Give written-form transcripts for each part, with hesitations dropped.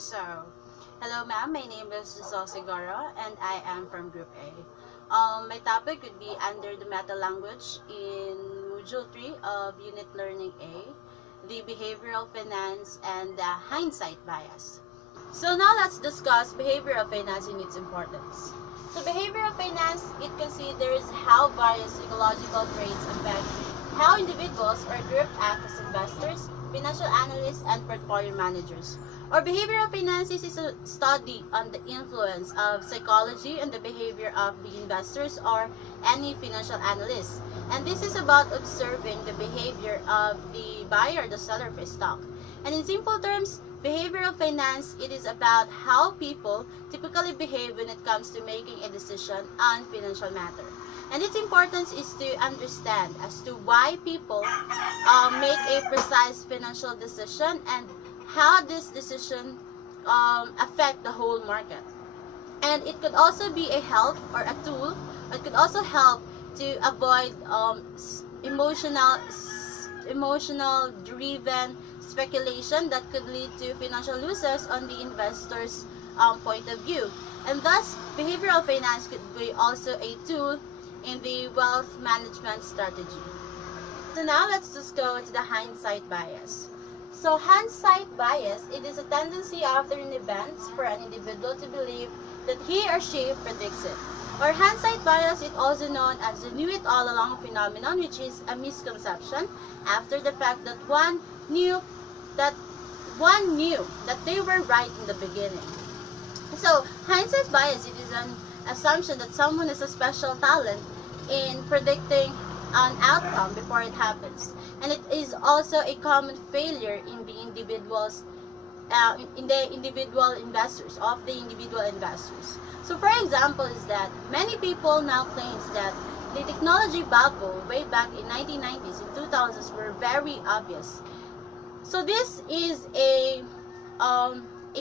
So, hello ma'am, my name is Giselle Sigaro and I am from Group A. My topic would be under the meta language in Module 3 of Unit Learning A, the behavioral finance and the hindsight bias. So now let's discuss behavioral finance and its importance. So behavioral finance, it considers how various psychological traits affect how individuals or groups act as investors, financial analysts, and portfolio managers. Or behavioral finance is a study on the influence of psychology on the behavior of the investors or any financial analyst. And this is about observing the behavior of the buyer or the seller of a stock. And in simple terms, behavioral finance, it is about how people typically behave when it comes to making a decision on financial matter. And its importance is to understand as to why people make a precise financial decision and how this decision affect the whole market. And it could also be a help or a tool. It could also help to avoid emotional driven speculation that could lead to financial losses on the investor's point of view. And thus, behavioral finance could be also a tool in the wealth management strategy. So now let's just go to the hindsight bias. So hindsight bias, it is a tendency after an event for an individual to believe that he or she predicts it. Or hindsight bias is also known as the knew it all along phenomenon, which is a misconception after the fact that one knew that they were right in the beginning. So hindsight bias, it is an assumption that someone has a special talent in predicting an outcome before it happens, and it is also a common failure in the individual investors. So for example is that many people now claims that the technology bubble way back in 1990s and 2000s were very obvious. So this is a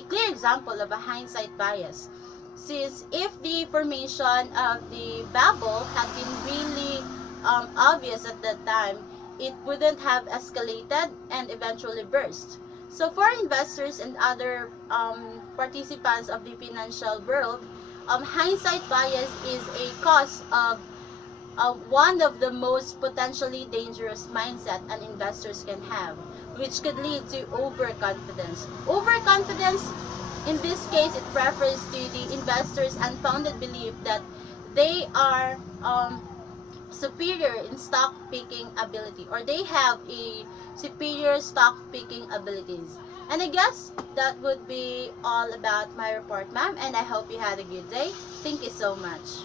clear example of a hindsight bias, since if the formation of the bubble had been really obvious at that time, it wouldn't have escalated and eventually burst. So for investors and other participants of the financial world, hindsight bias is a cause of one of the most potentially dangerous mindset an investors can have, which could lead to overconfidence. Overconfidence, in this case, it refers to the investors' unfounded belief that they are superior in stock picking ability, or they have a superior stock picking abilities. And I guess that would be all about my report, ma'am, and I hope you had a good day. Thank you so much.